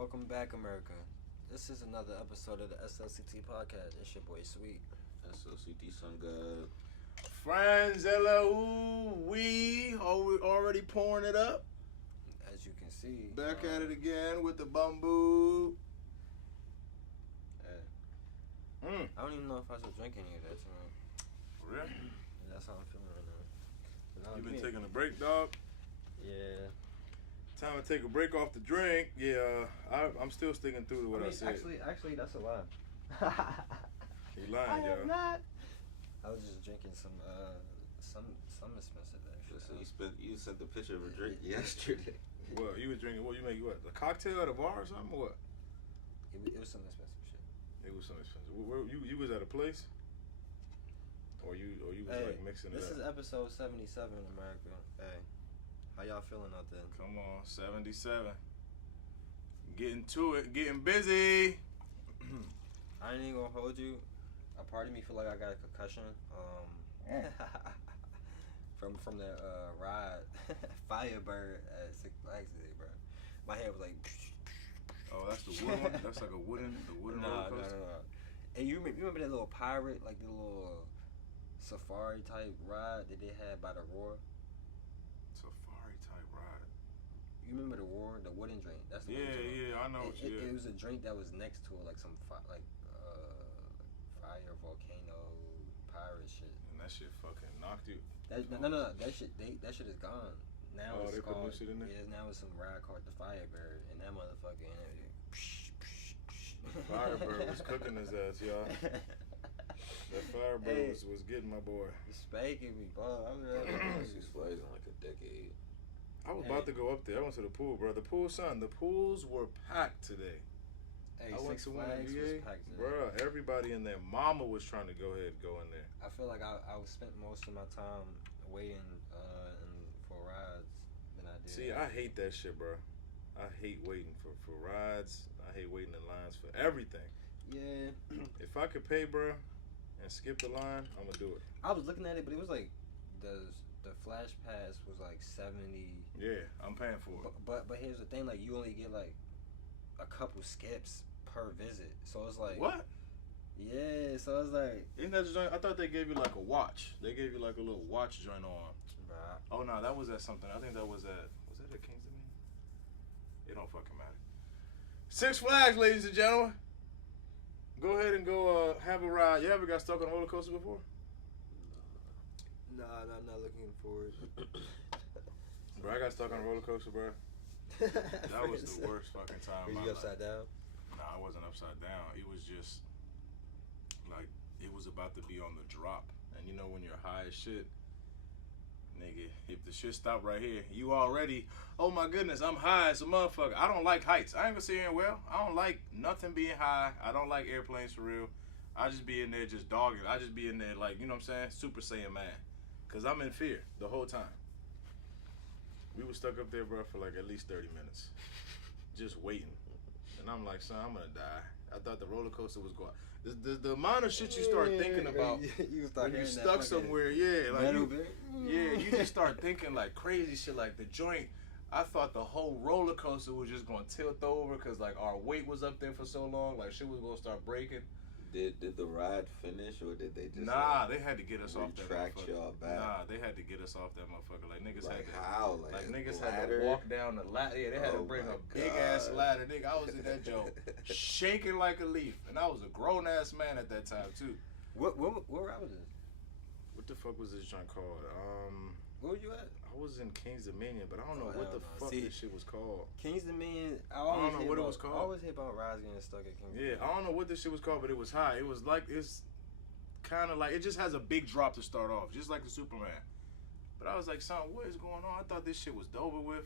Welcome back, America. This is another episode of the SLCT podcast. It's your boy Sweet. SLCT Sun God. Friends, hello, we already pouring it up. As you can see, Back at it again with the bamboo. I don't even know if I should drink any of that tonight. For real? That's how I'm feeling right now. You been taking a break, dog? Yeah. Time to take a break off the drink. Yeah, I'm still sticking through to what I said. Actually, that's a lie. He lying, y'all. Not. I was just drinking some expensive actually. So you sent the picture of a drink yesterday. What, you was drinking? What, you make what? A cocktail at a bar or something? Or what? It was some expensive shit. It was something expensive. Where, you was at a place? Or you was like mixing it up? This is episode 77 in America. Hey, how y'all feeling out there? Come on, 77. Getting to it, getting busy. I ain't even gonna hold you. A part of me feel like I got a concussion. From the ride, Firebird at Six Flags today, bro. My head was like. Oh, that's the wood one. That's like the wooden roller coaster. No. And you remember that little pirate, like the little safari type ride that they had by the Roar? Safari type ride. You remember the Roar, the wooden drink? That's the I know. It was a drink that was next to it, like some fire volcano pirate shit. And that shit fucking knocked you. No. That shit is gone. Now it's they called. put new shit in there? Yeah, now it's some ride called the Firebird, and that motherfucker in it. Firebird was cooking his ass, y'all. That Firebird was getting my boy. Spanking me, bro. Six Flags in like a decade. I was about to go up there. I went to the pool, bro. The pools were packed today. Hey, I went Six to one in Flags was packed today. Bro, everybody and their mama was trying to go in there. I feel like I spent most of my time waiting for rides than I did. See, I hate that shit, bro. I hate waiting for rides. I hate waiting in lines for everything. Yeah. If I could pay, bro, and skip the line, I'm gonna do it. I was looking at it, but it was like the Flash Pass was like 70. Yeah, I'm paying for it. But here's the thing, like you only get like a couple skips per visit, so it's like what? Yeah, so it's like Isn't that the joint? I thought they gave you like a watch. They gave you like a little watch joint on. Nah. Oh no, that was at something. I think that was at King's Dominion? It don't fucking matter. Six Flags, ladies and gentlemen. Go ahead and go have a ride. You ever got stuck on a roller coaster before? Nah, I'm not looking forward. Bro, I got stuck on a roller coaster, bro. That was the worst fucking time. Were you upside down? Nah, I wasn't upside down. It was just like it was about to be on the drop. And you know when you're high as shit, nigga, if the shit stopped right here, you already, oh my goodness, I'm high as a motherfucker. I don't like heights. I ain't gonna sit here and I don't like nothing being high. I don't like airplanes for real. I just be in there just dogging. I just be in there like, you know what I'm saying? Super Saiyan man. Cause I'm in fear the whole time. We were stuck up there, bro, for like at least 30 minutes. Just waiting. And I'm like, son, I'm gonna die. I thought the roller coaster was going. The amount of shit you start thinking about when you stuck somewhere, you just start thinking like crazy shit. Like the joint, I thought the whole roller coaster was just gonna tilt over because like our weight was up there for so long, like shit was gonna start breaking. Did the ride finish or did they just they had to get us off that motherfucker. Y'all back? Nah, they had to get us off that motherfucker. Like niggas had to Like niggas ladder? had to walk down the ladder. Yeah, they had to bring a big ass ladder. Nigga, I was in that joke shaking like a leaf. And I was a grown ass man at that time too. What ride was this? What the fuck was this joint called? Where were you at? I was in King's Dominion, but I don't know what the fuck this shit was called. King's Dominion. I don't know what it was called. I always hear about rides getting stuck at King's Dominion. Yeah, I don't know what this shit was called, but it was high. It was like, it's kind of like, it just has a big drop to start off, just like the Superman. But I was like, son, what is going on? I thought this shit was over with.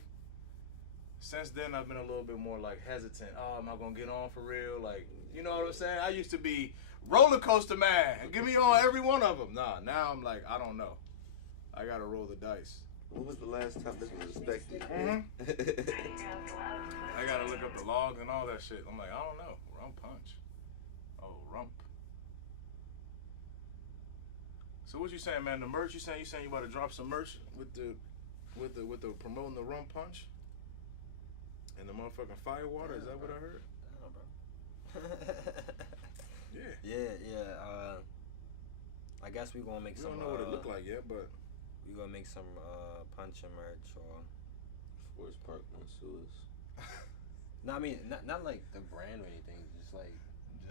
Since then, I've been a little bit more like hesitant. Oh, am I gonna get on for real? Like, you know what I'm saying? I used to be roller coaster man. Give me on every one of them. Nah, now I'm like, I don't know. I gotta roll the dice. When was the last time this was expected? I gotta look up the logs and all that shit. I'm like, I don't know. Rump punch. Oh, rump. So what you saying, man? The merch? You saying you about to drop some merch with the promoting the rump punch? And the motherfucking fire water, is that what I heard? Damn, bro. Yeah. I guess we gonna make We some. don't know what it look like yet, but we gonna make some punching merch or. Forest Park Suez. No, I mean not like the brand or anything. Just like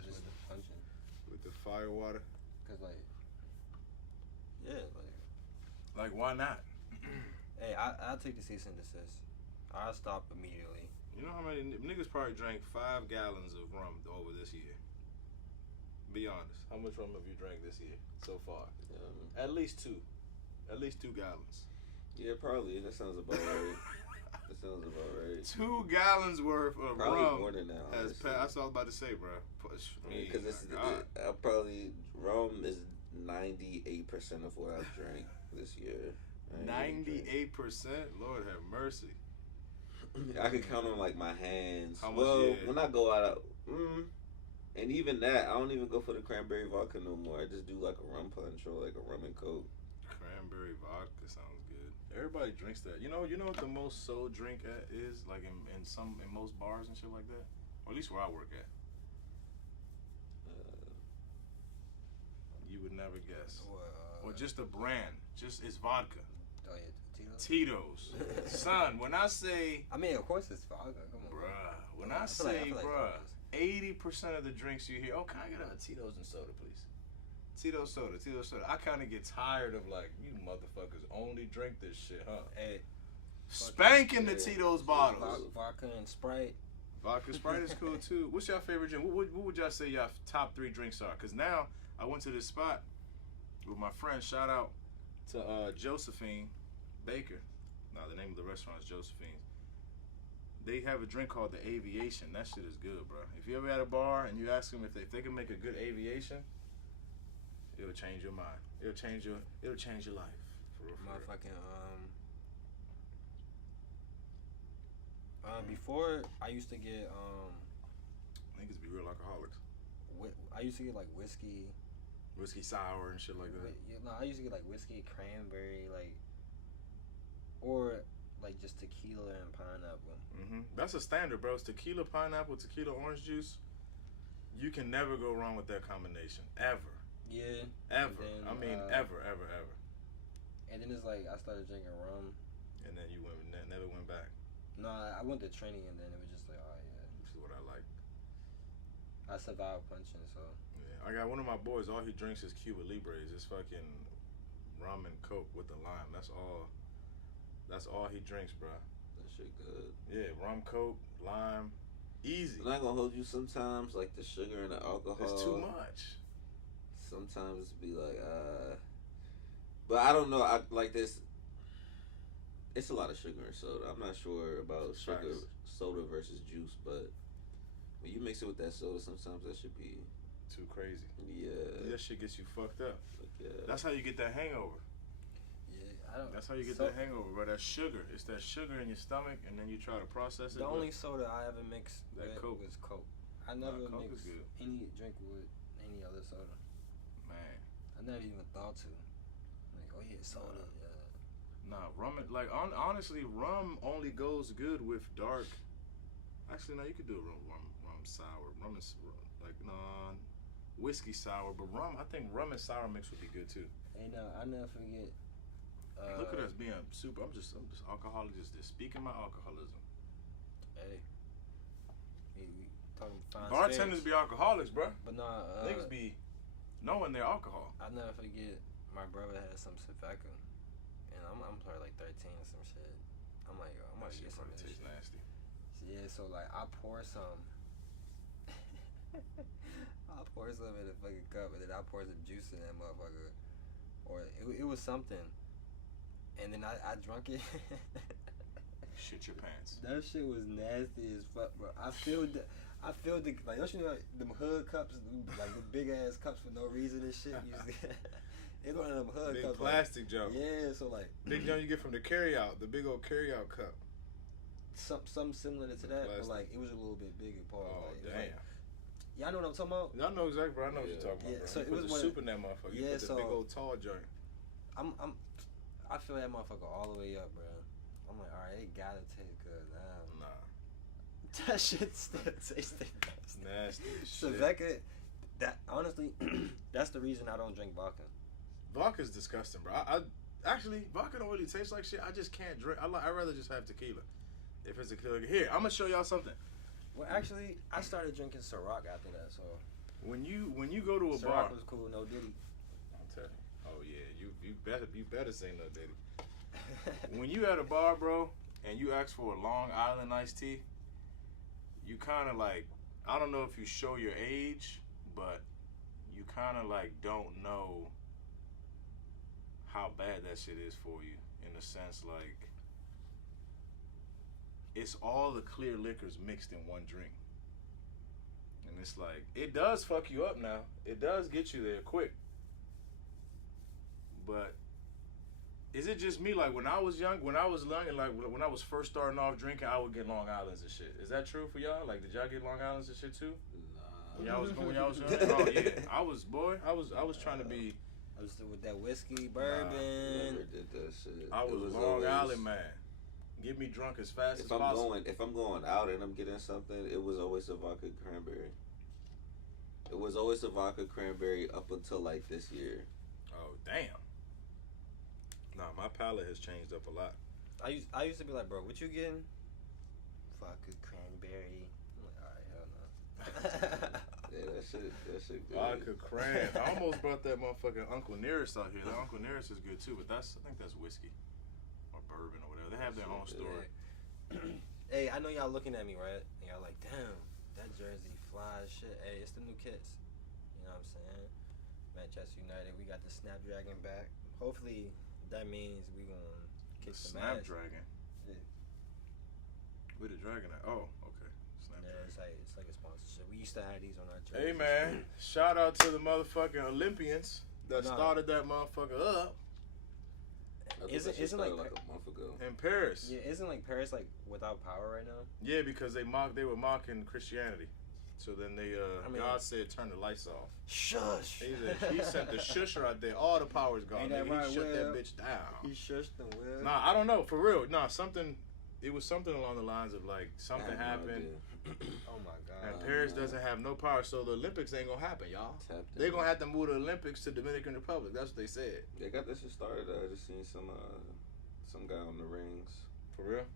just the punching. with the fire water. Cause like, yeah, Like why not? hey, I'll take the cease and desist. I'll stop immediately. You know how many niggas probably drank 5 gallons of rum over this year? Be honest. How much rum have you drank this year so far? At least 2. At least 2 gallons. Yeah, probably. That sounds about right. That sounds about right. 2 gallons worth of Probably rum. more than that. That's what I was about to say, bro. Push me. Because rum is 98% of what I've drank this year. 98%. Lord have mercy. I could count on like my hands. How much, when I go out, and even that, I don't even go for the cranberry vodka no more. I just do like a rum punch or like a rum and coke. Cranberry vodka sounds good. Everybody drinks that. You know what the most sold drink is like in most bars and shit like that, or at least where I work at. You would never guess. Or just a brand. Just it's vodka. Oh yeah, Tito's. Son, when I say, I mean, of course it's vodka. Come on, bruh. When I I feel like- say, I feel like bruh, vodka's- 80% of the drinks you hear, oh, can I get a Tito's and soda, please? Tito's soda. I kind of get tired of like, you motherfuckers only drink this shit, huh? Hey, Spanking the Tito's bottles. vodka and Sprite. Vodka Sprite is cool too. What's your favorite drink? What would y'all say your top 3 drinks are? Because now I went to this spot with my friend. Shout out to Josephine Baker. Now the name of the restaurant is Josephine's. They have a drink called the Aviation. That shit is good, bro. If you ever at a bar and you ask them if they can make a good Aviation, it'll change your mind. It'll change your life. For real. Motherfucking before I used to get Niggas be real alcoholics. I used to get like whiskey Sour and shit like that. I used to get like whiskey, cranberry, or like just tequila and pineapple. That's a standard, bro. It's tequila, pineapple, tequila, orange juice. You can never go wrong with that combination. Ever. Yeah. Ever. Then, I mean, ever. And then it's like I started drinking rum. And then you never went back. No, I went to training and then it was just like, oh yeah. This is what I like. I survived punching, so. Yeah, I got one of my boys. All he drinks is Cuba Libres. It's fucking rum and coke with the lime. That's all he drinks, bro. That shit good. Yeah, rum, coke, lime, easy. I'm not gonna hold you. Sometimes like the sugar and the alcohol. It's too much. Sometimes it be like, but I don't know. I like this. It's a lot of sugar in soda. I'm not sure about soda versus juice, but when you mix it with that soda, sometimes that should be too crazy. Yeah. That shit gets you fucked up. Like, yeah. That's how you get that hangover. Yeah, That's how you get that hangover, bro. That sugar. It's that sugar in your stomach, and then you try to process it. The only soda I ever mixed that with Coke. was Coke. I never Coke mixed is good. any drink with any other soda. Man. I never even thought to. Like, oh yeah, soda. Yeah. Nah, rum. Honestly, rum only goes good with dark. Actually, no, you could do a rum sour. Rum is like whiskey sour, but rum. I think rum and sour mix would be good too. And I never forget. Look at us being super. I'm just alcoholic. Just speaking my alcoholism. Hey, we talking fine Bartenders spirits. be alcoholics, bro. But nah, Niggas be knowing their alcohol. I never forget. My brother had some Sivaka, and I'm probably like 13 or some shit. I'm like, yo, I'm gonna get some of this shit. Nasty. Yeah, so like I pour some. I pour some in a fucking cup, and then I pour some juice in that motherfucker, or it was something, and then I drunk it. Shit your pants. That shit was nasty as fuck, bro. I feel the like, don't you know them hood cups, like the big ass cups for no reason and shit. It's one of them hood Big cups. plastic junk. Yeah, so like big junk you get from the carryout, the big old carryout cup. something similar to that, Plastic. but like it was a little bit bigger. Part. Oh Like, damn. Like, y'all know what I'm talking about? I know exactly, bro. I know what you're talking Yeah, about, bro. so You it put was the one soup in that motherfucker. You yeah, put the so- big old tall joint. I fill that motherfucker all the way up, bro. I'm like, all right, it gotta taste good now. Nah. That shit still tasted Nasty So shit. vodka, that honestly, that's the reason I don't drink vodka. Vodka's disgusting, bro. I actually vodka don't really taste like shit. I just can't drink. I'd rather just have tequila. If it's a killer, here I'm gonna show y'all something. Well, actually, I started drinking Ciroc after that. So When you go to a Ciroc bar, was cool, no Diddy. I'm telling you. Oh yeah, you better say no, Diddy. When you at a bar, bro, and you ask for a Long Island iced tea, you kind of like, I don't know if you show your age, but you kind of like don't know how bad that shit is for you, in the sense like it's all the clear liquors mixed in one drink. And it's like, it does fuck you up now. It does get you there quick. But is it just me? Like when I was young, and like when I was first starting off drinking, I would get Long Islands and shit. Is that true for y'all? Like, did y'all get Long Islands and shit too? When y'all was young? Oh yeah, I was trying to be. I was with that whiskey, bourbon. Never did that shit. I was Long Island man. Get me drunk as fast as possible. If I'm going out and I'm getting something, it was always a vodka cranberry. It was always a vodka cranberry up until like this year. Oh damn. Nah, my palate has changed up a lot. I used to be like, bro, what you getting? Vodka cranberry. I'm like, alright, hell no. Yeah, that shit good. Vodka cran. I almost brought that motherfucking Uncle Nearest out here. That Uncle Nearest is good too, but I think that's whiskey or bourbon or whatever. They have their own story. Hey, I know y'all looking at me, right? And y'all like, damn, that jersey fly as shit. Hey, it's the new kits. You know what I'm saying? Manchester United, we got the Snapdragon back. Hopefully, that means we gonna kick some ass. Snapdragon. Yeah. Where the dragon at? Oh, okay. Yeah, Snapdragon. it's like a sponsorship. We used to have these on our jerseys. Hey man, shout out to the motherfucking Olympians that started that motherfucker up Isn't like a month ago in Paris. Yeah, isn't like Paris like without power right now? Yeah, because they were mocking Christianity. So then God said turn the lights off. Shush. He sent the shusher out there. All the power's gone. Ain't that right, he shut Will? that bitch down. He shushed them, Will. Nah, I don't know, for real. Nah, it was something along the lines of like something happened. Oh my god. And Paris doesn't have no power, so the Olympics ain't gonna happen, y'all. They're gonna have to move the Olympics to Dominican Republic. That's what they said. They got this shit started. I just seen some guy on the rings. For real?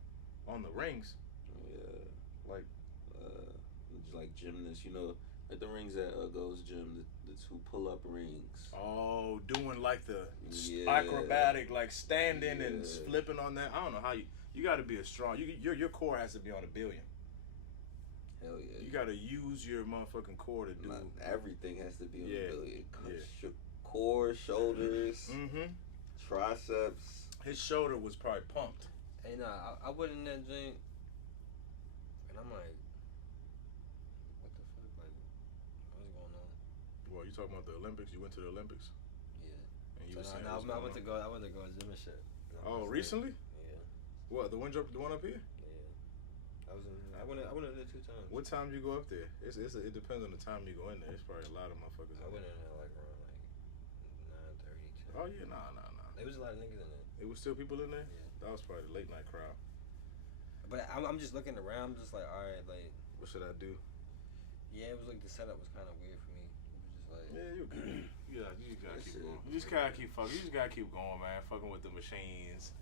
On the rings? Yeah. Like gymnasts, like the rings at Gold's Gym, the two pull-up rings. Oh, doing like the acrobatic, like standing and flipping on that. I don't know how you got to be a strong. Your core has to be on 1 billion. Hell yeah. You got to use your motherfucking core to do. Everything has to be on 1 billion. Yeah. Core, shoulders, Mm-hmm. triceps. His shoulder was probably pumped. Hey, nah, I went in that joint, and I'm like, what the fuck? Like, what's going on? Well, you talking about the Olympics? You went to the Olympics? Yeah. And you So were saying I went to go gym and shit. Oh, recently? Yeah. What, the one up here? Yeah. I went in there 2 times. What time did you go up there? It depends on the time you go in there. It's probably a lot of motherfuckers. I went in there like around like 9:30. Oh yeah, nah. There was a lot of niggas in there. It was still people in there? Yeah. That was probably the late night crowd. But I'm just looking around. I'm just like, all right, like. What should I do? Yeah, it was like the setup was kind of weird for me. It was just like. Yeah, you're good. You gotta keep going. You just gotta keep fucking. You just gotta keep going, man. Fucking with the machines.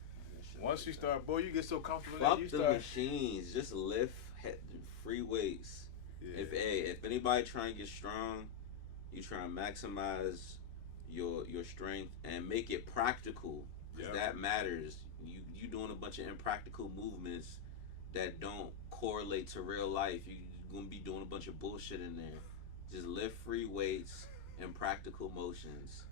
Once you start, boy, you get so comfortable. Fuck the machines. Just lift free weights. Yeah. If anybody trying to get strong, you try and maximize your strength and make it practical. Because that matters. You doing a bunch of impractical movements that don't correlate to real life. You gonna be doing a bunch of bullshit in there. Just lift free weights and practical motions.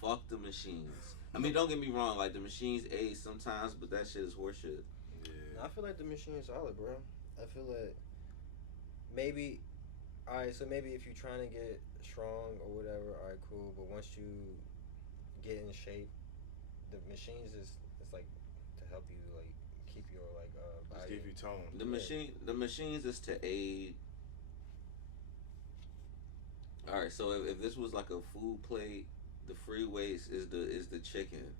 Fuck the machines. I mean, don't get me wrong. Like the machines aid sometimes, but that shit is horseshit. Yeah. I feel like the machine's solid, bro. I feel like maybe. Alright, so maybe if you're trying to get strong or whatever, alright, cool. But once you get in shape, the machines it's like to help you like keep your like body. Just give you tone. The machines is to aid. All right, so if this was like a food plate, the free weights is the chicken.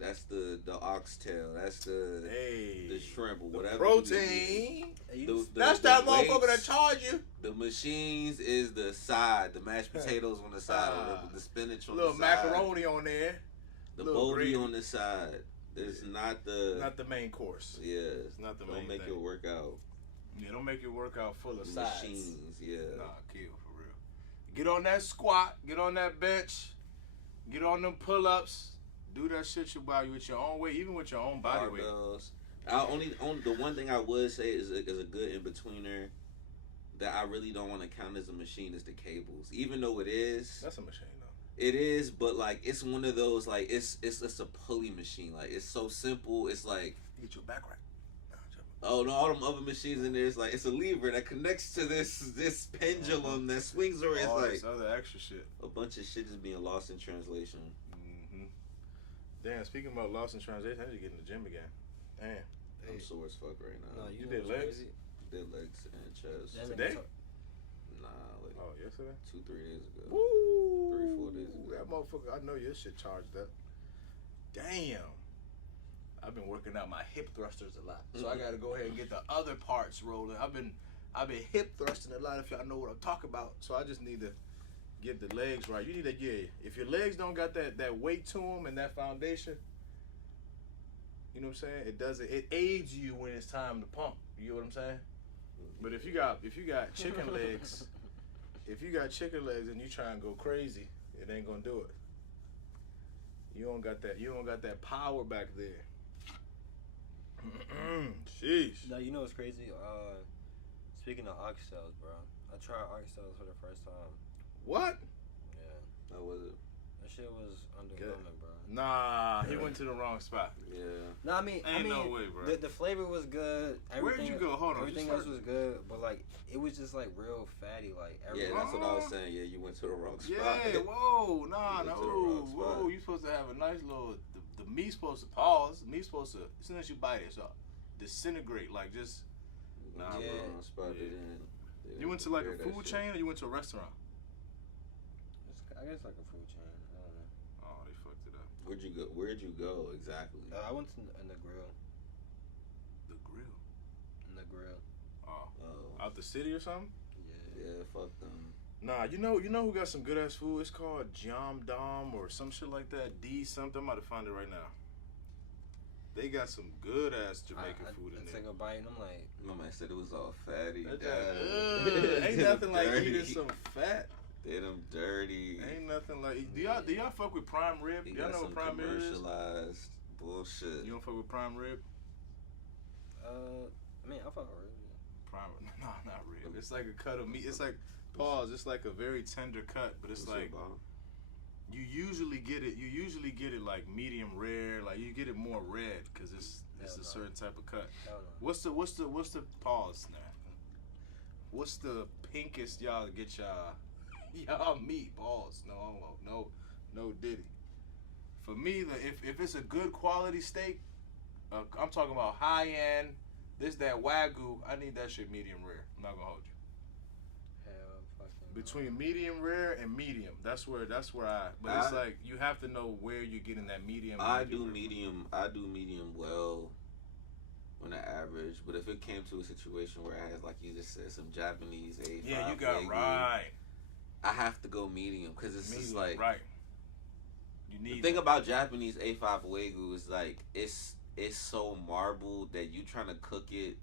That's the oxtail. That's the shrimp or whatever. Protein. You machines. That's that motherfucker that charge you. The machines is the side. The mashed potatoes on the side. The spinach on the little side. Macaroni on there. The bodie on the side. It's not the main course. Yeah. It's not the main Don't make thing. it work out. Yeah, don't make it work out full of sides. Machines, yeah. Nah, kill for real. Get on that squat. Get on that bench. Get on them pull-ups. Do that shit you buy with your own weight, even with your own body weight. The one thing I would say is a good in-betweener that I really don't want to count as a machine is the cables. Even though it is. That's a machine, though. It is, but, like, it's one of those, like, it's a pulley machine. Like, it's so simple. It's like... Get your back right. Oh, no, all them other machines in there, it's like, it's a lever that connects to this pendulum that swings around. It's all like... this other extra shit. A bunch of shit is being lost in translation. Mm-hmm. Damn, speaking about lost in translation, I need to get in the gym again. Damn. I'm sore as fuck right now. No, you did legs? Crazy? Did legs and chest. Today? Nah, like... Oh, yesterday? 2-3 days ago. Woo! 3-4 days ago. That motherfucker, I know your shit charged up. Damn. I've been working out my hip thrusters a lot, so I got to go ahead and get the other parts rolling. I've been hip thrusting a lot. If y'all know what I'm talking about, so I just need to get the legs right. You need to if your legs don't got that weight to them and that foundation, you know what I'm saying? It aids you when it's time to pump. You know what I'm saying? But if you got chicken legs, and you try and go crazy, it ain't gonna do it. You don't got that power back there. Sheesh. No, you know what's crazy? Speaking of oxtails, bro, I tried oxtails for the first time. What? Yeah. How was it? That shit was underwhelming, bro. Nah, he went to the wrong spot. Yeah. No, I mean, no way, bro. The flavor was good. Where'd you go? Hold on. Everything else was good, but like it was just like real fatty. Like yeah, that's what I was saying. Yeah, you went to the wrong spot. Yeah, whoa, nah, You went no, to the wrong spot. whoa. You supposed to have a nice little. The meat's supposed to pause. The meat's supposed to, as soon as you bite it, so disintegrate. Like just. Nah, Yeah. bro. Wrong spot. Yeah. They didn't You went to like a prepare that food shit. chain, or you went to a restaurant? I guess like a food chain. I don't know. Oh, they fucked it up. Where'd you go exactly? I went to in the grill. The grill. In the grill. Oh, Oh. out the city or something? Yeah. Yeah, fuck them. Nah, you know who got some good ass food? It's called Jam Dom or some shit like that. D something. I'm about to find it right now. They got some good ass Jamaican food in I there. take a bite and I'm like, My man said it was all fatty. Ain't nothing like eating some fat. They them dirty. Ain't nothing like. Do y'all fuck with prime rib? He Y'all got know some what prime rib is? commercialized bullshit. You don't fuck with prime rib? I mean, I fuck with it. Prime, no, not rib. It's like a cut of meat. It's like pause. It's like a very tender cut, but it's What's like up, Bob? you usually get it. You usually get it like medium rare. Like you get it more red because it's Hell a no. certain type of cut. Hell no. What's the pause now? What's the pinkest y'all get y'all meat? Pause. No Diddy. For me, if it's a good quality steak, I'm talking about high end. That Wagyu, I need that shit medium rare. I'm not gonna hold you. Hell fucking. Between medium rare and medium, that's where I. But it's like you have to know where you're getting that medium. I do rare. medium well on the average, but if it came to a situation where I had, like you just said, some Japanese A5 Yeah, you got Wagyu, right. I have to go medium because it's just like right. You the need thing about Japanese A5 Wagyu is like it's so marbled that you trying to cook it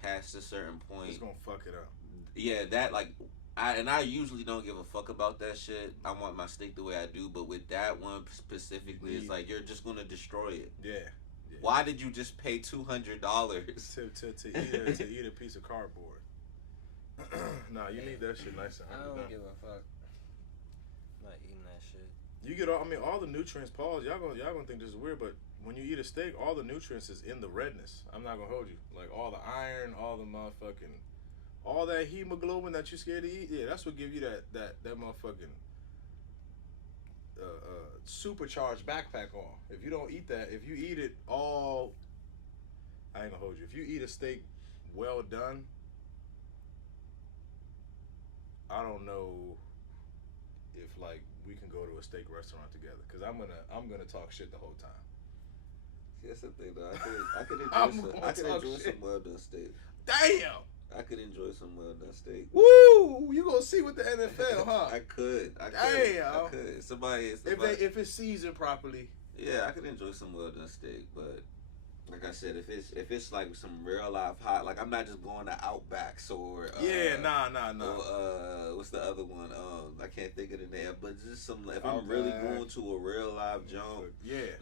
past a certain point. It's gonna fuck it up. Yeah, that like I usually don't give a fuck about that shit. I want my steak the way I do, but with that one specifically, it's like you're just gonna destroy it. Yeah. Why did you just pay $200 to eat a piece of cardboard? Nah, you need that shit nice and I don't underdone. give a fuck. I'm not eating that shit. You get all the nutrients. Pause. Y'all gonna think this is weird, but when you eat a steak, all the nutrients is in the redness. I'm not gonna hold you. Like all the iron, all the motherfucking, all that hemoglobin that you scared to eat. Yeah, that's what give you that motherfucking supercharged backpack on. If you don't eat that, if you eat it all, I ain't gonna hold you. If you eat a steak well done, I don't know if like we can go to a steak restaurant together because I'm gonna talk shit the whole time. That's the thing, though. I could I'm enjoy gonna talk some shit. well done steak. Damn. I could enjoy some well done steak. Woo! You gonna see with the NFL, huh? I could. Damn. I could. Somebody. If it's seasoned properly. Yeah, I could enjoy some well done steak, but like I said, if it's like some real life hot, like I'm not just going to Outbacks or Nah. Or, what's the other one? I can't think of the name, but just some. If I'm really going to a real live jump,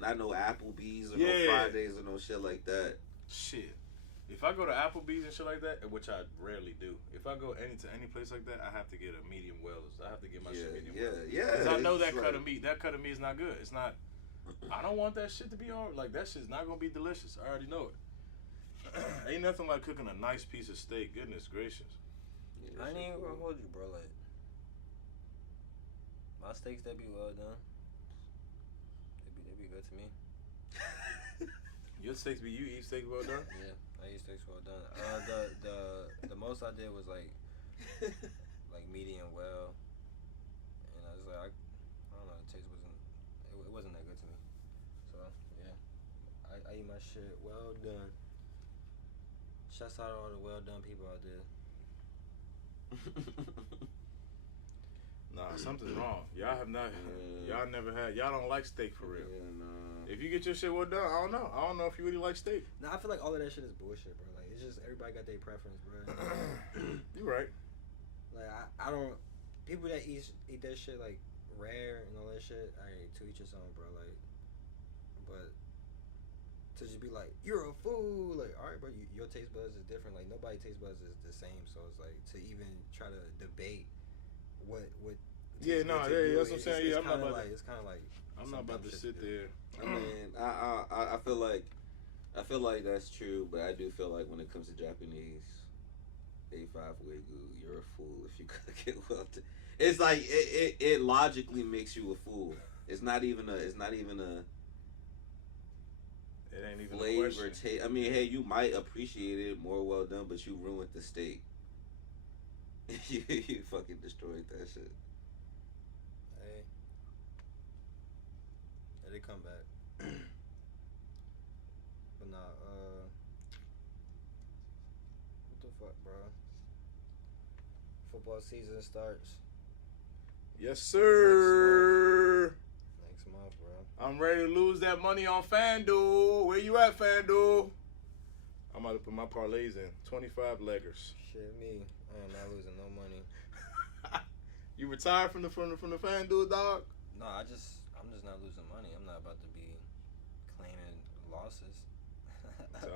not no Applebee's or no Fridays or no shit like that. Shit. If I go to Applebee's and shit like that, which I rarely do, if I go to any place like that, I have to get a medium well. I have to get my shit medium well. Yeah. Because I know that cut of meat is not good. It's not. I don't want that shit to be all like that shit's not gonna be delicious. I already know it. Ain't nothing like cooking a nice piece of steak. Goodness gracious. Yeah, I ain't even gonna hold you, bro. Like my steaks that be well done. They be good to me. Your steaks be you eat steak well done? Yeah, I eat steaks well done. The most I did was like medium well, and I was like I don't know, the taste wasn't that good to me. So yeah, I eat my shit well done. Shouts out to all the well done people out there. Nah, something's wrong. Y'all have not. Y'all never had. Y'all don't like steak for real. Yeah, nah. If you get your shit well done, I don't know. I don't know if you really like steak. Nah, I feel like all of that shit is bullshit, bro. Like it's just everybody got their preference, bro. You right. Like I don't. People that eat that shit like rare and all that shit. To each his own, bro. Like, but to just be like you're a fool, like all right, bro. Your taste buds is different. Like nobody taste buds is the same. So it's like to even try to debate what. Yeah, no, that's what I'm saying. Yeah, I'm not about. It's kind of like. I'm not about to sit there. I mean, I feel like that's true, but I do feel like when it comes to Japanese A5 Wagyu, you're a fool if you cook it well. It's like it logically makes you a fool. It's not even a. It ain't even flavor taste. I mean, hey, you might appreciate it more well done, but you ruined the steak. you fucking destroyed that shit. Hey, let it come back. But nah, what the fuck, bro? Football season starts Yes, sir. next month, bro. I'm ready to lose that money on FanDuel. Where you at, FanDuel? I'm about to put my parlays in. 25 leggers. Shit, me. I am not losing no money. You retired from the FanDuel, dog? No, I'm just not losing money. I'm not about to be claiming losses. Tell me.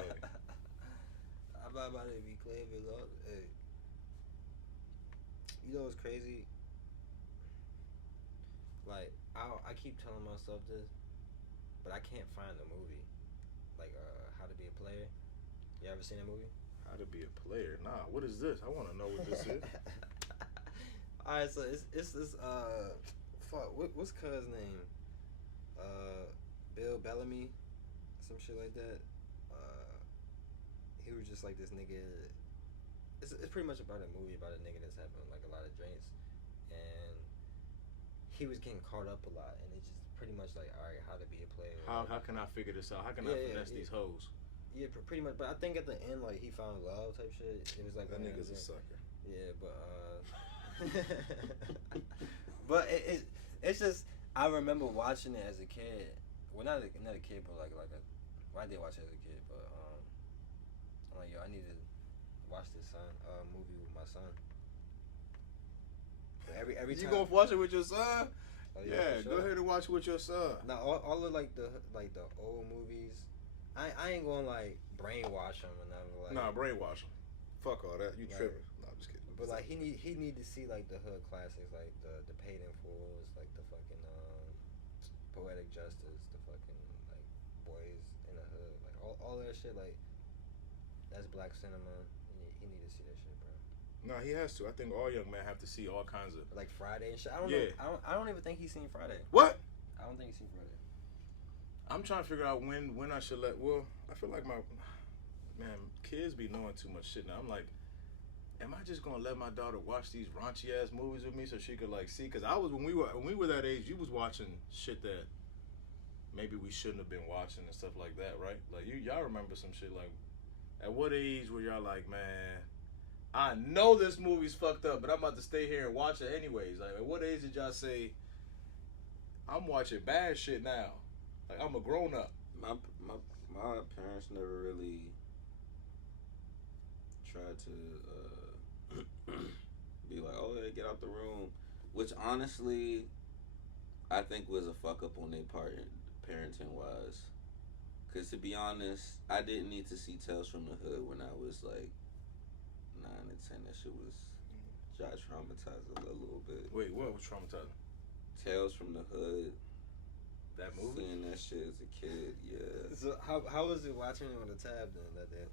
I'm not about to be claiming losses. Hey, you know what's crazy? Like I keep telling myself this, but I can't find the movie. Like How to Be a Player. You ever seen that movie? How to Be a Player? Nah. What is this? I want to know what this is. All right, so it's this fuck. What's cuz name? Bill Bellamy, some shit like that. He was just like this nigga. It's pretty much about a movie about a nigga that's having like a lot of drinks, and he was getting caught up a lot, and it's just pretty much like, all right, how to be a player. How can I figure this out? How can I finesse these hoes? Yeah, pretty much. But I think at the end, like he found love type shit. It was like That nigga's a sucker. Yeah, but but it's just I remember watching it as a kid. Well, not a kid, but like I did watch it as a kid, but I'm like, yo, I need to watch this movie with my son. So every time you gonna watch it with your son? Oh, yeah, sure. Go ahead and watch it with your son. Now all of like the old movies, I ain't gonna like brainwash him or nothing. Like, Nah, brainwash him. Fuck all that. You like, tripping? No, I'm just kidding. But like he need to see like the hood classics, like the Paid in Fools, like the fucking Poetic Justice, the fucking like Boys in the Hood, like all that shit. Like that's black cinema. He need to see that shit, bro. No, he has to. I think all young men have to see all kinds of like Friday and shit. I don't know. I don't even think he's seen Friday. What? I don't think he's seen Friday. I'm trying to figure out when I should let. Well, I feel like my kids be knowing too much shit now. I'm like, am I just gonna let my daughter watch these raunchy ass movies with me so she could like see? Because I was when we were that age, you was watching shit that maybe we shouldn't have been watching and stuff like that, right? Like y'all remember some shit like. At what age were y'all like, man, I know this movie's fucked up, but I'm about to stay here and watch it anyways. Like, at what age did y'all say I'm watching bad shit now? Like, I'm a grown up. My parents never really tried to be like, oh, yeah, get out the room. Which, honestly, I think was a fuck up on their part, parenting-wise. Because, to be honest, I didn't need to see Tales from the Hood when I was, like, 9 and 10. That shit was traumatized a little bit. Wait, what was traumatizing? Tales from the Hood. That movie? Seeing that shit as a kid, yeah. So how was it watching it on the tab then that day?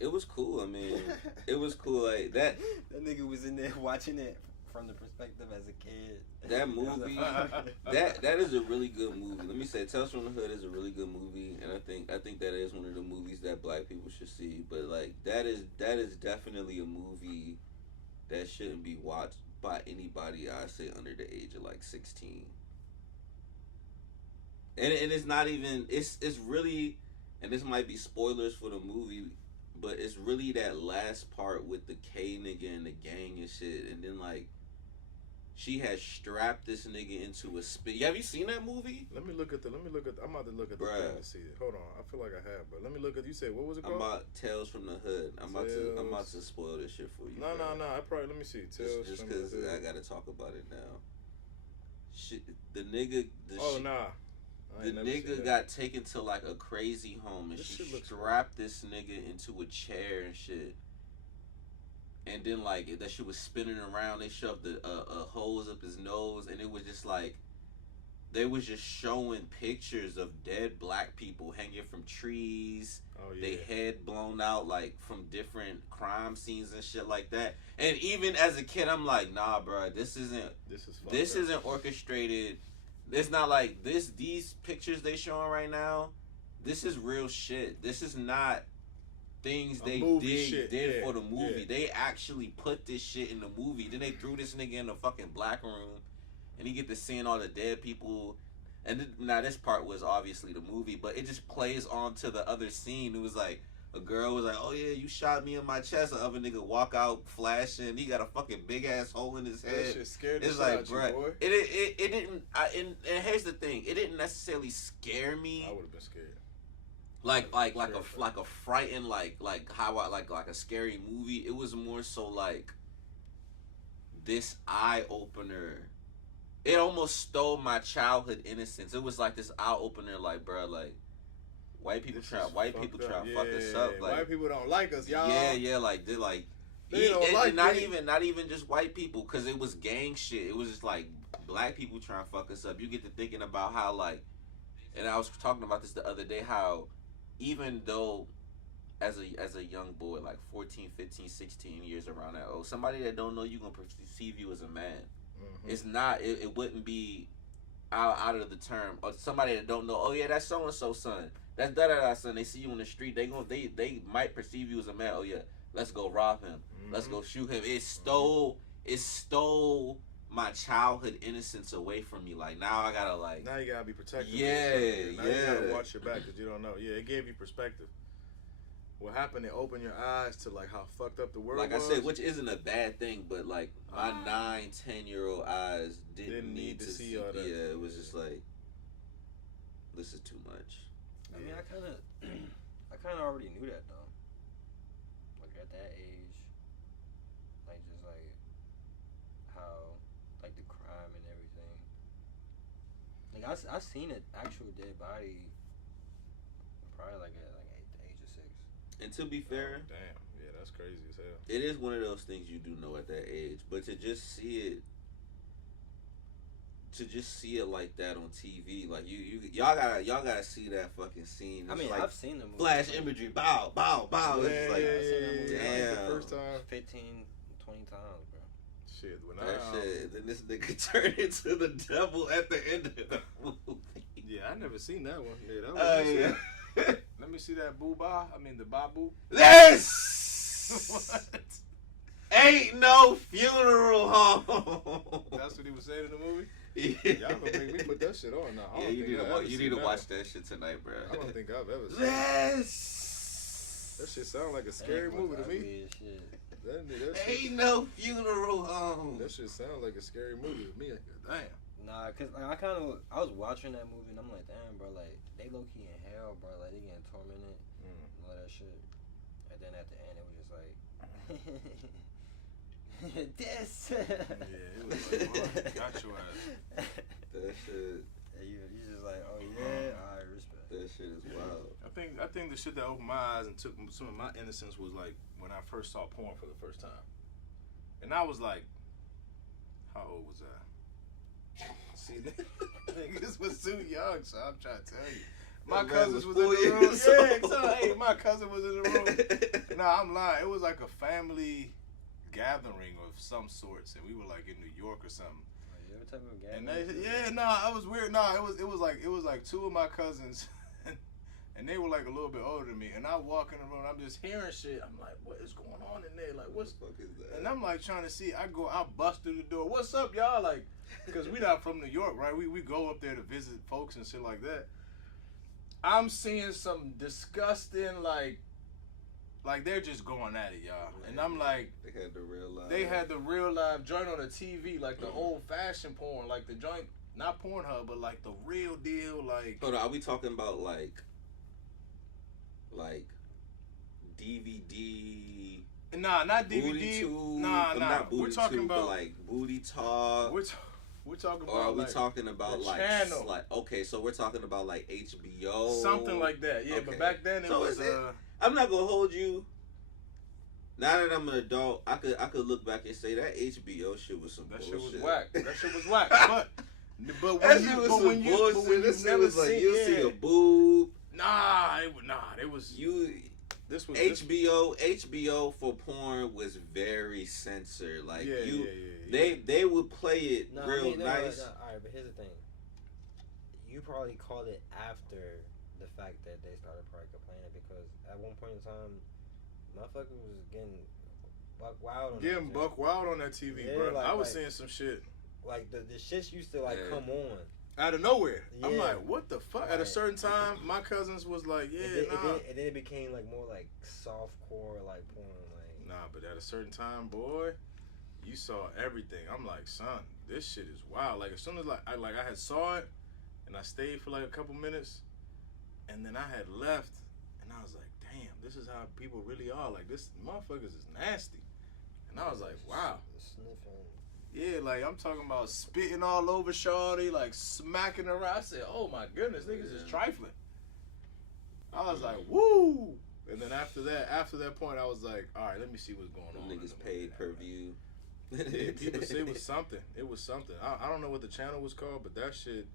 It was cool. I mean, it was cool. Like that. That nigga was in there watching it from the perspective as a kid. That movie, that is a really good movie. Let me say, Tales from the Hood is a really good movie, and I think that is one of the movies that black people should see. But like that is definitely a movie that shouldn't be watched by anybody. I say under the age of like 16. And it's not even it's really, and this might be spoilers for the movie, but it's really that last part with the K nigga and the gang and shit, and then like she has strapped this nigga into a spit. Have you seen that movie? Let me look at. I'm about to look at the Bruh. thing to see it. Hold on, I feel like I have, but let me look at. You said what was it I'm called? about Tales from the Hood. I'm about to spoil this shit for you. No. I probably let me see. Tales Just from because the Hood. I gotta talk about it now. Shit, the nigga. Nah. The nigga got taken to like a crazy home, and she strapped this nigga into a chair and shit. And then like that shit was spinning around. They shoved a hose up his nose, and it was just like they was just showing pictures of dead black people hanging from trees. Oh, yeah. They head blown out like from different crime scenes and shit like that. And even as a kid, I'm like, nah, bro, this isn't orchestrated. It's not like this. These pictures they showing right now, this is real shit. This is not things they did for the movie. Yeah. They actually put this shit in the movie. Then they threw this nigga in the fucking black room, and he get to seeing all the dead people. And now this part was obviously the movie, but it just plays on to the other scene. It was like a girl was like, "Oh yeah, you shot me in my chest." The other nigga walk out flashing. He got a fucking big ass hole in his head. That shit scared It's the like, shit out you, boy. it didn't. And here's the thing. It didn't necessarily scare me. I would have been scared. Like a frightened like how I like a scary movie. It was more so like this eye opener. It almost stole my childhood innocence. It was like this eye opener, like, bro, like white people try to fuck us up. Like white people don't like us, y'all. Yeah, like they don't like not me. not even just white people, because it was gang shit. It was just like black people trying to fuck us up. You get to thinking about how like, and I was talking about this the other day, how even though as a young boy, like 14, 15, 16 years around that old, somebody that don't know you gonna perceive you as a man. Mm-hmm. It's not. It wouldn't be out of the term. Or somebody that don't know. Oh yeah, that's so and so son. That's da son. They see you on the street. They might perceive you as a man. Oh yeah, let's go rob him. Mm-hmm. Let's go shoot him. It stole my childhood innocence away from me. Like now I gotta like. Now you gotta be protective. Yeah. You gotta watch your back because you don't know. Yeah, it gave you perspective. What happened? It opened your eyes to like how fucked up the world was. Like I said, which isn't a bad thing, but like my 9, 10-year-old eyes didn't need to see all that. Yeah, it was just like, this is too much. I mean, I kind of already knew that though. Like at that age, like just like how like the crime and everything. Like I seen an actual dead body, probably like at the age of 6. And to be fair, damn, yeah, that's crazy as hell. It is one of those things you do know at that age, but to just see it like that on TV, like y'all gotta see that fucking scene. It's, I mean, like, I've seen the movie. Flash imagery, bow, bow, bow. Yeah, it's like, I've seen that movie damn. like the first time 15, 20 times, bro. Shit, when then this nigga turned into the devil at the end of the movie. Yeah, I never seen that one. Yeah, that was yeah. Let me see that boo-ba. I mean, the babu. This What? ain't no funeral home. That's what he was saying in the movie? Yeah. Y'all gonna make me put that shit on now. Yeah, you need to watch that shit tonight, bro. I don't think I've ever seen this. that shit. Sound like a scary movie to me. That Ain't shit, no funeral home. that shit sound like a scary movie to me. Damn. Nah, cause like, I was watching that movie and I'm like, damn, bro, like they low key in hell, bro, like they getting tormented and all that shit. And then at the end, it was just like, this. Yeah, it was like, well, got your ass. That shit. And you just like, oh yeah, alright, respect. That shit is wild. I think the shit that opened my eyes and took some of my innocence was like when I first saw porn for the first time, and I was like, how old was I? See, niggas was too young, so I'm trying to tell you. My cousins was in the room. Yeah, so, hey, my cousin was in the room. Nah, I'm lying. It was like a family gathering of some sorts, and we were like in New York or something. Type of gathering? And they, yeah, I was weird. It was like two of my cousins, and they were like a little bit older than me. And I walk in the room, I'm just hearing shit. I'm like, what is going on in there? Like, what the fuck is that? And I'm like trying to see. I bust through the door. What's up, y'all? Like, because we not from New York, right? We go up there to visit folks and shit like that. I'm seeing some disgusting like they're just going at it, y'all. And I'm like, they had the real life. They had the real live joint on the TV, like the old fashioned porn, like the joint, not Pornhub, but like the real deal, like. Hold on, are we talking about like DVD? Nah, not DVD. Booty tube, nah. Not booty we're talking tube, about but like booty talk. We're talking about. Or are we like, talking about like channel. like okay, so we're talking about like HBO, something like that. Yeah, okay. But back then it was. I'm not gonna hold you. Now that I'm an adult, I could look back and say that HBO shit was some bullshit. That shit was whack. That shit was whack. But that shit was some bullshit. This shit was like you see a boob. It was you. This was HBO for porn was very censored. Like they would play it real nice. All right, but here's the thing. You probably called it after the fact that they started probably complaining because at one point in time, motherfucker was getting buck wild on that TV, yeah, bro. like, I was seeing some shit. Like the shits used to like come on out of nowhere. Yeah. I'm like, what the fuck? Right. At a certain time, my cousins was like, and then it became like more like softcore like porn, like. Nah, but at a certain time, boy, you saw everything. I'm like, son, this shit is wild. Like as soon as I had saw it, and I stayed for like a couple minutes, and then I had left, and I was like, damn, this is how people really are. Like this motherfuckers is nasty, and I was like, wow. Sniffing. Yeah, like I'm talking about spitting all over shawty, like smacking her. I said, "Oh my goodness, niggas is trifling." I was like, "Woo!" And then after that point, I was like, "All right, let me see what's going on." Niggas paid per view. Yeah, people say it was something. It was something. I don't know what the channel was called, but that shit,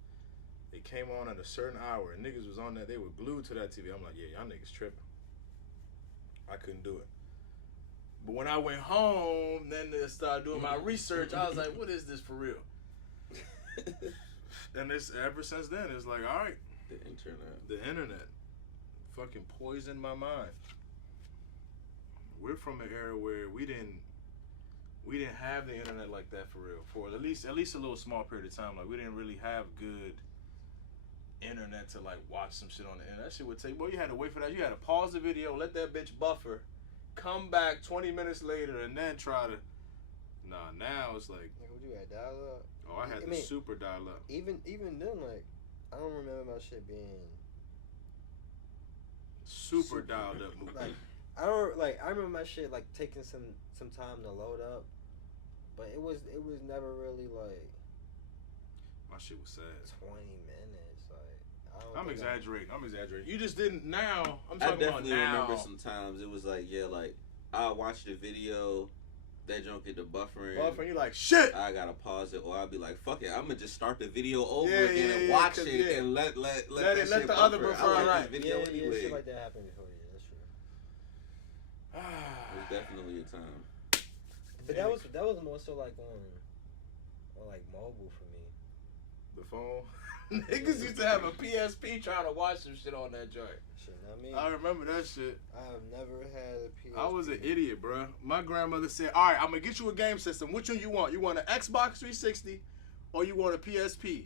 it came on at a certain hour, and niggas was on that. They were glued to that TV. I'm like, "Yeah, y'all niggas tripping." I couldn't do it. But when I went home, then they started doing my research. I was like, what is this for real? And it's ever since then, it's like, all right. The internet. Fucking poisoned my mind. We're from an era where we didn't have the internet like that for real. For at least a little small period of time. Like we didn't really have good internet to like watch some shit on the internet. That shit would take, boy, you had to wait for that. You had to pause the video, let that bitch buffer. Come back 20 minutes later and then try to. Nah, now it's like. Like, what you had dial up? Oh, I had the super dial up. Even then, like, I don't remember my shit being. Super dialed up. Like, I remember my shit like taking some time to load up, but it was never really like. My shit was sad. 20 minutes, like. I'm exaggerating. You just didn't now. I'm talking about now. I definitely remember sometimes it was like, yeah, like I'll watch the video, that don't get the buffering. You like shit. I gotta pause it, or I'll be like, fuck it, I'm gonna just start the video over again and watch it and let the other buffer. Right. Video anyway. Shit like that happened before. Yeah, that's true. It was definitely a time. But that was more so like on like mobile for me. The phone. Niggas used to have a PSP trying to watch some shit on that joint. Shit, not me. I remember that shit. I have never had a PSP. I was an idiot, bro. My grandmother said, all right, I'm going to get you a game system. Which one you want? You want an Xbox 360 or you want a PSP?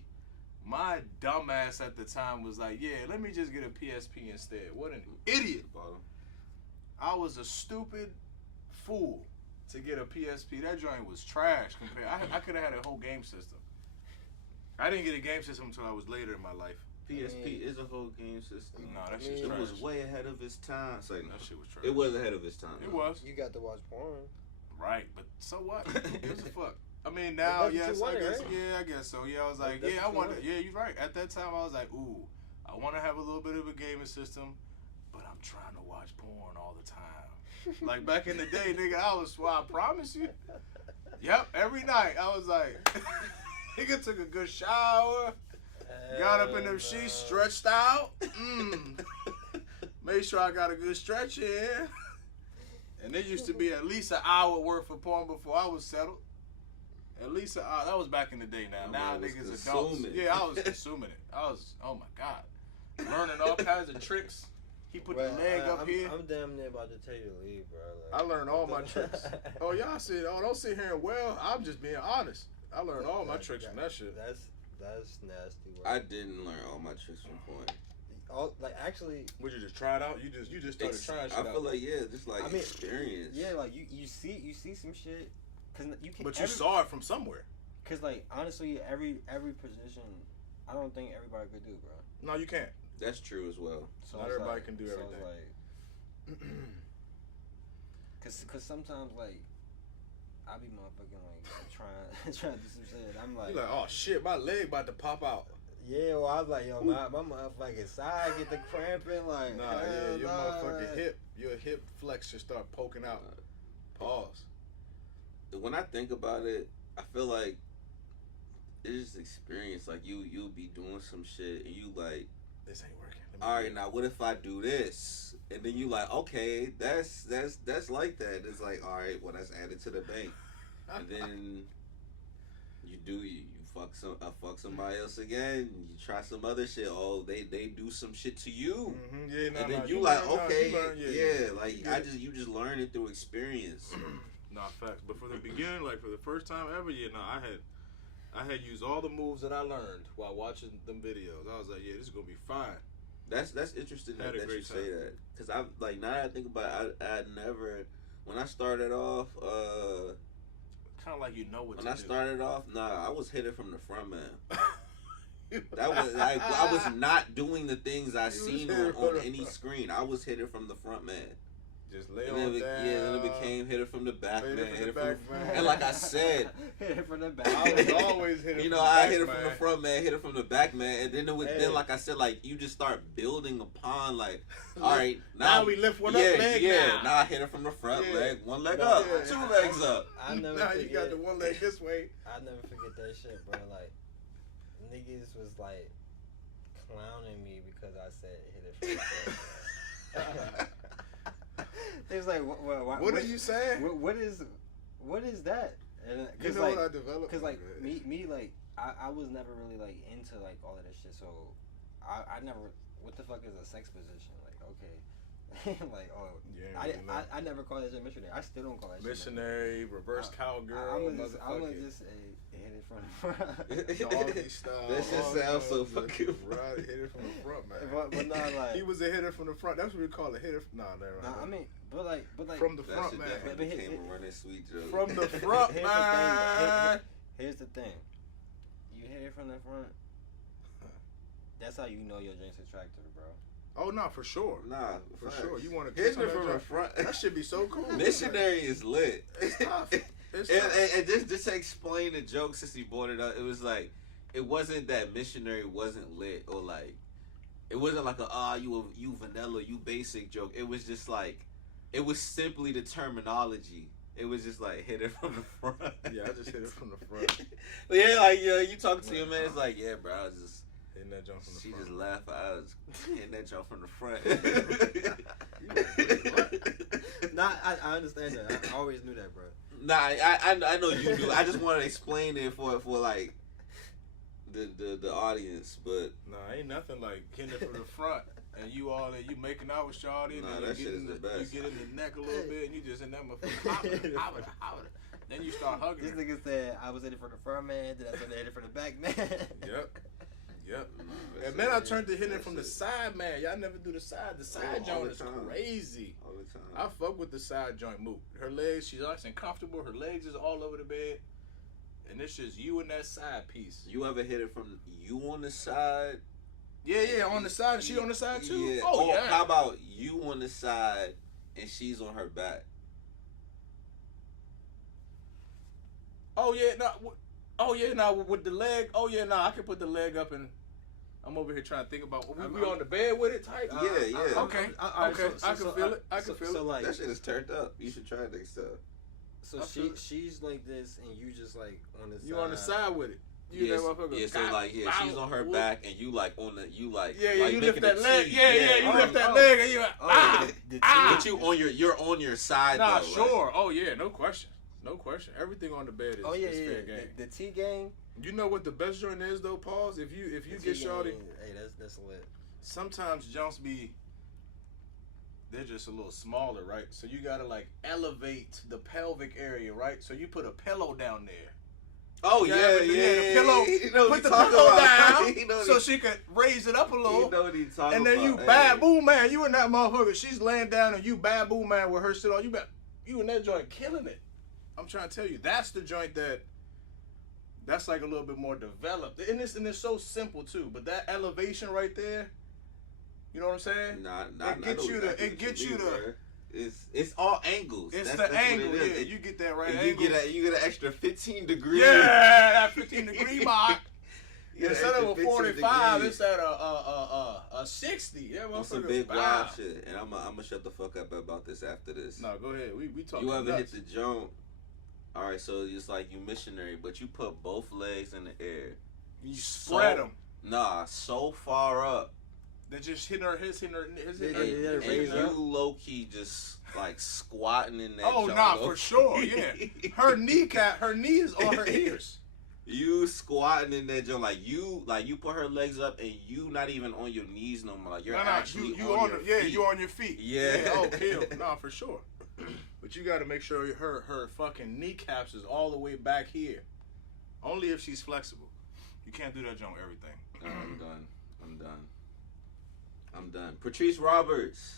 My dumb ass at the time was like, yeah, let me just get a PSP instead. What an idiot. I was a stupid fool. to get a PSP. That joint was trash compared. I could have had a whole game system. I didn't get a game system until I was later in my life. PSP is a whole game system. No, that shit's trash. It was way ahead of its time. It's like, That shit was trash. it was ahead of its time. It was. You got to watch porn. Right, but so what? Who gives a fuck? I mean, now, yes, I guess. Right? Yeah, I guess so. Yeah, I was like, That's yeah, I what you want. wanted. Yeah, you're right. At that time, I was like, ooh, I want to have a little bit of a gaming system, but I'm trying to watch porn all the time. Like back in the day, nigga, I promise you. Yep, every night I was like, nigga took a good shower, got up in them sheets, stretched out, made sure I got a good stretch in. And there used to be at least an hour worth of porn before I was settled. At least an hour. That was back in the day now. Now niggas adults. Yeah, I was consuming it. I was, oh my God. Learning all kinds of tricks. He put the leg up here. I'm damn near about to tell you to leave, bro. I learned all my tricks. Oh, y'all said, don't sit here and I'm just being honest. I learned all my tricks from that shit. That's nasty work. I didn't learn all my tricks from porn. Actually, Would you just try it out? You just started trying shit out. I feel like just like experience. Yeah, like you see some shit, cause you can. But you saw it from somewhere. Cause like honestly, every position, I don't think everybody could do, bro. No, you can't. That's true as well. So not everybody can do everything. So like, cause sometimes like I be motherfucking like trying to do some shit. I'm like, you're like, oh shit, my leg about to pop out. Yeah, well, I was like, yo, my motherfucking side get the cramping, like, nah, yeah, your motherfucking your hip flexor start poking out. Pause. When I think about it, I feel like it's just experience. Like you'll be doing some shit and you like, this ain't working. All right, now what if I do this? And then you like, okay, that's like that. It's like, all right, well that's added to the bank. And then you fuck somebody else again. You try some other shit. Oh, they do some shit to you. Mm-hmm. Yeah, and then you like, okay, like you just learn it through experience. Nah, facts. But for the beginning, like for the first time ever, I had used all the moves that I learned while watching them videos. I was like, yeah, this is gonna be fine. That's interesting that you say that, because I like now that I think about it, I never when I started off. Kind of like what when I started off, I was hitting from the front, man. That was I was not doing the things I seen on any screen. I was hitting from the front, man. Just lay on down. Yeah, then it became hit it from the back, man. And like I said, hit it from the back. I was always hit it from the back, I hit it from the front, man. Hit it from the back, man. And then then like I said, like you just start building upon, like, all right, now we lift one up leg. Yeah, now I hit it from the front leg, one leg up, two legs up. Now you got the one leg this way. I never forget that shit, bro. Like niggas was like clowning me because I said hit it from the front. They was like, what are you saying? What is that? And you know what I developed? Because like me like I was never really like into like all of that shit. So I never. What the fuck is a sex position? Like like I never call that shit missionary. I still don't call that missionary. Reverse cowgirl. I'm gonna just hit it from the front. Doggy style. That shit sounds so fucking right. Hit it from the front, man. But not like he was a hitter from the front. That's what we call a hitter. Never mind. I mean, but like from the front, man. That became a running sweet joke. From the front, man. Here's the thing. You hit it from the front. That's how you know your drink's attractive, bro. Oh no, for sure. Nah, for sure. You want to hit it from the front? That should be so cool. Missionary is lit. It's tough. And just to explain the joke, since he brought it up, it was like it wasn't that missionary wasn't lit or like it wasn't like you vanilla, you basic joke. It was just like it was simply the terminology. It was just like hit it from the front. Yeah, I just hit it from the front. But yeah, like you talk to your man, it's like yeah, bro, I was just hitting that jump from the front. She just laughed. I was hitting that jump from the front. Nah, I understand that. I always knew that, bro. Nah, I know you do. I just want to explain it for like the audience, but nah, ain't nothing like hitting it from the front and you making out with Shawty, nah, and that shit is the best. You get in the neck a little bit and you just in that motherfucker hobbling. Then you start hugging this her. Nigga said I was hitting from the front, man. Then I said I hit it from the back, man. Yep. Yep. That's And then it. I turned to hitting it That's from the it. side, man. Y'all never do the side. The side all joint the is time. crazy. All the time. I fuck with the side joint move. Her legs, she's nice and comfortable. Her legs is all over the bed. And it's just you and that side piece. You ever hit it from you on the side? Yeah, on the side. She on the side too? Yeah. Oh, Or yeah. how about you on the side and she's on her back? Oh, yeah. Now with the leg. Oh, yeah, I can put the leg up and I'm over here trying to think about. We on the bed with it tight? Yeah. Okay. I can feel it. I can feel it. Like, That shit is turned up. You should try it next time. so she's like this, and you just like on the side. You on the side with it. You Yes, that motherfucker. yeah, so like, yeah, she's on her back, and you like on the, you like, Yeah, like you making lift that a leg. T. You lift that leg, and you like, But you're on your side. Nah, though, sure. Right? Oh yeah, no question. Everything on the bed is, is fair game. The T game. You know what the best joint is though, pause. If you get shorty, hey, that's lit. sometimes jumps they're just a little smaller, right? So you gotta like elevate the pelvic area, right? So you put a pillow down there. Oh The yeah. pillow. You know what Put he the pillow talking about. down so she could raise it up a little. You know what he talking And then you about. bad boo man, you and that motherfucker. She's laying down and you bad boo man with her shit on. You and that joint killing it. I'm trying to tell you, that's the joint that's like a little bit more developed. And it's so simple too. But that elevation right there, you know what I'm saying? It gets you to. It's all angles. It's that's the angle, what it is. You get that right And angle. you get an extra 15 degrees. Yeah, that 15-degree mark. You get Instead an of a extra 15 45, degrees. it's at a 60. Yeah, On some motherfucker. big Wow. wild shit. And I'm gonna shut the fuck up about this after this. No, go ahead. We talking You ever nuts. hit the joint? All right, so it's like you missionary, but you put both legs in the air. You spread them. Nah, so far up. They're just hitting her. Yeah, And raise you up. low key just like squatting in that. Oh, joint, nah, low for key. sure. Yeah, her knee is on her ears. You squatting in that joint like you put her legs up and you not even on your knees no more. Like you're actually you on on your yeah, feet. you on your feet. Yeah. Oh, kill. Nah, for sure. But you got to make sure her fucking kneecaps is all the way back here. Only if she's flexible. You can't do that joint with everything. I'm done. Patrice Roberts.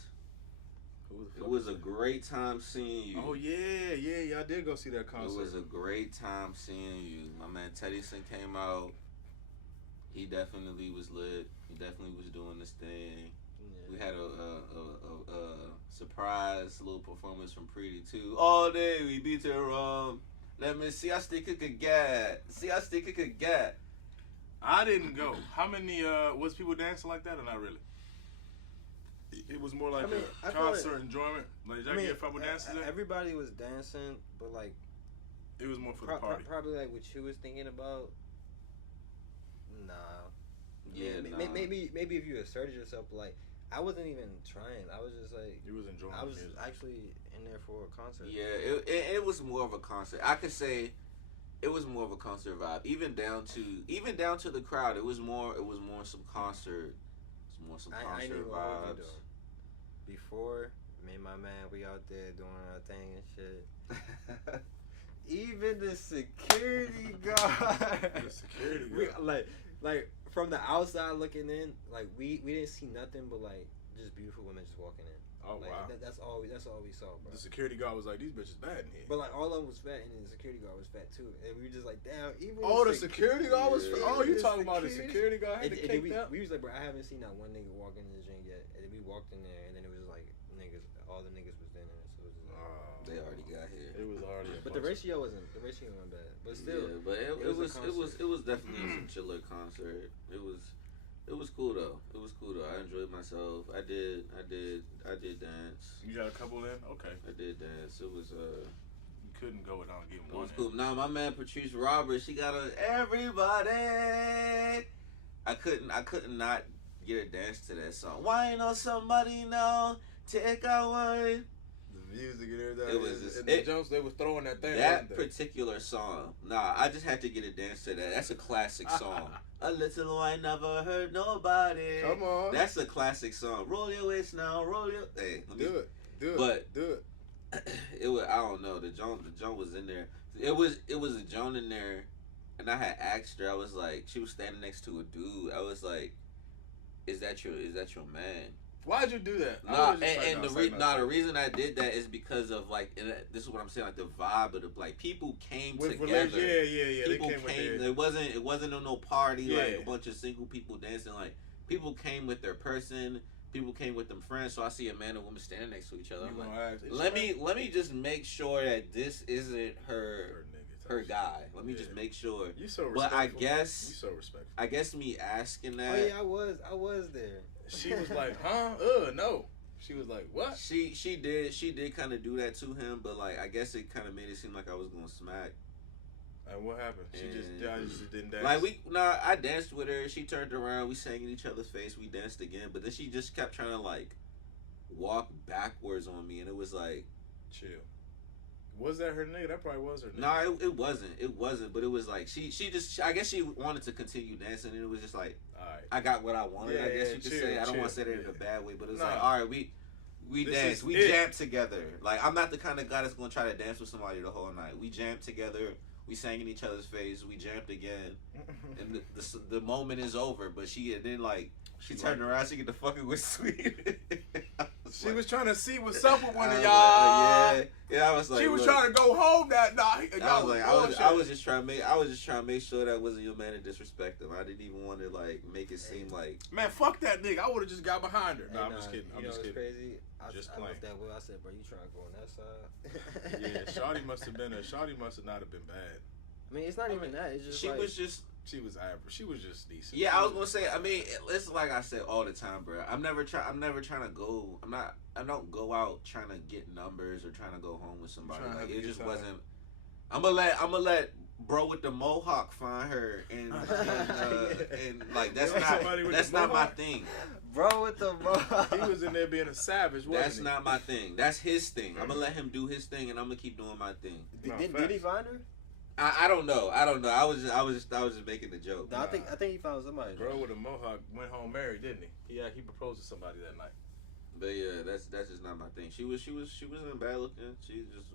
Who the It fuck was is a that? great time seeing you. Oh yeah, y'all did go see that It concert. was a great time seeing you. My man Teddyson came out. He definitely was lit. He definitely was doing this thing. Yeah. We had a surprise little performance from Pretty too. All day we beat her. Let me see how stick it could get. I didn't go. How many was people dancing like that or not really? It was more like I a feel concert enjoyment. Like y'all get a couple dances in? Everybody was dancing, but like It was more for the party. probably like what you was thinking about. Nah. Yeah, Maybe if you asserted yourself, like I wasn't even trying. I was just like You was enjoying I was the music. actually in there for a concert. Yeah, it was more of a concert. I could say it was more of a concert vibe. Even down to the crowd. It was more some concert. It was more some I concert knew all of you vibes. though. Before me and my man, we out there doing our thing and shit. Even the security guard. The security we, guard. like from the outside looking in, like we didn't see nothing but like just beautiful women just walking in. Oh Like, wow. that's all we saw, bro. The security guard was like, "These bitches bad in here." But like all of them was fat, and the security guard was fat too, and we were just like, damn. Even The security guard was. Yeah. Oh, you the talking about the security- security guard? Had And, to and then cake up. we was like, bro, I haven't seen that one nigga walk in the gym yet. And then we walked in there, and then it was like niggas, all the niggas was in there, so it was just like, They already got here. It was already. but the ratio wasn't bad. But still, Yeah, but it was a was concert. definitely some chiller concert. It was cool though. I enjoyed myself. I did dance. You got a couple in? Okay. I did dance. It was You couldn't go without getting it one. was cool. Now my man Patrice Roberts, she got everybody. I couldn't not get a dance to that song. Wine on somebody now. Take a wine. The music and everything. It was just- and the jumps they was throwing that thing. That wasn't they? particular song, nah, I just had to get a dance to that. That's a classic song. A little wine never hurt nobody. Come on. That's a classic song. Roll your waist now, roll your. Hey, let me Do it. But- do it. It was. I don't know. The Joan was in there. It was a Joan in there and I had asked her. I was like, she was standing next to a dude. I was like, is that your man? Why'd you do that? Nah, and the reason I did that is because of like, and this is what I'm saying, like the vibe of the like people came together. Yeah. People came. It wasn't on no party like Yeah. a bunch of single people dancing. Like people came with their person. People came with them friends. So I see a man and woman standing next to each other. I'm like, let me just make sure that this isn't her guy. Let me just make sure. You so respectful. But I guess you so respectful. I guess me asking that. Oh yeah, I was there. She was like, huh? No. She was like, what? She did kind of do that to him, but like I guess it kind of made it seem like I was gonna smack. And what happened? She just didn't dance. Like I danced with her. She turned around. We sang in each other's face. We danced again, but then she just kept trying to like walk backwards on me, and it was like, chill. Was that her nigga? That probably was her nigga. No, it wasn't. It wasn't. But it was like she just. I guess she wanted to continue dancing, and it was just like, all right, I got what I wanted. I guess you could say. I don't want to say that in a bad way, but it's like, all right, we danced, we jammed together. Like I'm not the kind of guy that's gonna try to dance with somebody the whole night. We jammed together. We sang in each other's face. We jammed again, and the moment is over. But she turned around. She get the fucking with sweet. She was trying to see what's up with one of y'all. Yeah. I was like, she was trying to go home that night. I was just trying to make sure that wasn't your man and disrespect him. I didn't even want to like make it seem like, man, fuck that nigga. I would have just got behind her. Hey, I'm just kidding. I'm just kidding. Crazy. I playing. That way. I said, bro, you trying to go on that side? Yeah, Shawty must have not have been bad. I mean, it's not even that. It's just she was average. She was just decent. Yeah, I was gonna say. I mean, it's like I said all the time, bro. I'm never trying to go. I don't go out trying to get numbers or trying to go home with somebody. Like it just wasn't. I'm gonna let bro with the mohawk find her and like that's not my thing. Bro with the mohawk. He was in there being a savage. That's not my thing. That's his thing. I'm gonna let him do his thing, and I'm gonna keep doing my thing. Did he find her? I don't know. I I was just making the joke. No, I think he found somebody. Bro with a mohawk went home married, didn't he? Yeah, he proposed to somebody that night. But yeah, that's just not my thing. She wasn't bad looking. She just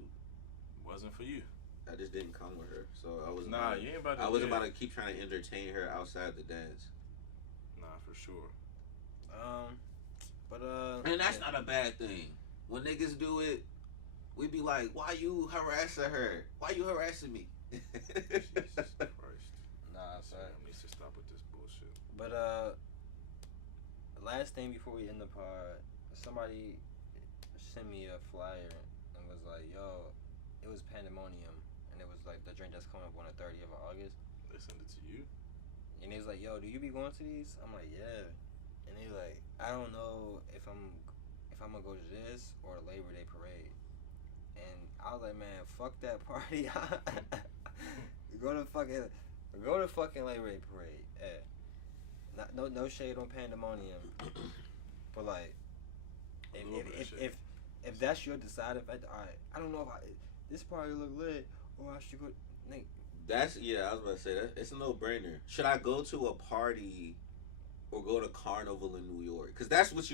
wasn't for you. I just didn't come with her, so I was. You ain't about to. I wasn't about to keep trying to entertain her outside the dance. Nah, for sure. And that's not a bad thing. When niggas do it, we be like, "Why you harassing her? Why you harassing me?" Jesus Christ. Nah, sorry. Sam needs to stop with this bullshit. But last thing before we end the pod, somebody sent me a flyer and was like, "Yo, it was Pandemonium, and it was like the drink that's coming up on the 30th of August." They sent it to you. And they was like, "Yo, do you be going to these?" I'm like, "Yeah." And they like, "I don't know if I'm gonna go to this or Labor Day parade." And I was like, "Man, fuck that party." Go to fucking Labor Day parade. Yeah. No shade on Pandemonium, but like, if that's your deciding factor, alright. I don't know if this party look lit or I should go. I was about to say that it's a no-brainer. Should I go to a party or go to Carnival in New York? Because that's what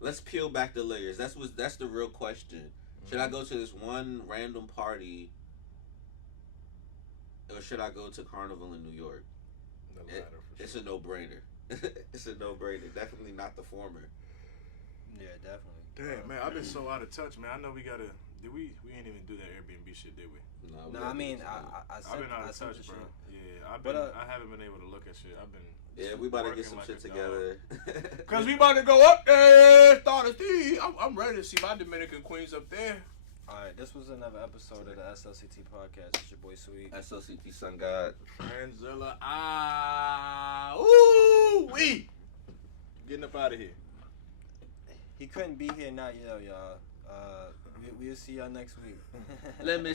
let's peel back the layers. That's the real question. Mm-hmm. Should I go to this one random party? Or should I go to Carnival in New York? The latter, for it's a no-brainer. It's a no-brainer. Definitely not the former. Yeah, definitely. Damn, man, I've been so out of touch, man. I know we gotta. Did we ain't even do that Airbnb shit, did we? No, I mean, I've been out of touch, bro. Shit. Yeah, I haven't been able to look at shit. I've been. Yeah, we about to get some shit together. Cause we about to go up there, start a thing. I'm ready to see my Dominican queens up there. Alright, this was another episode of the SLCT podcast. It's your boy Sweet. SLCT Sun God. Franzilla. Ooh wee. Getting up out of here. He couldn't be here, not yet, y'all. We'll see y'all next week. Let me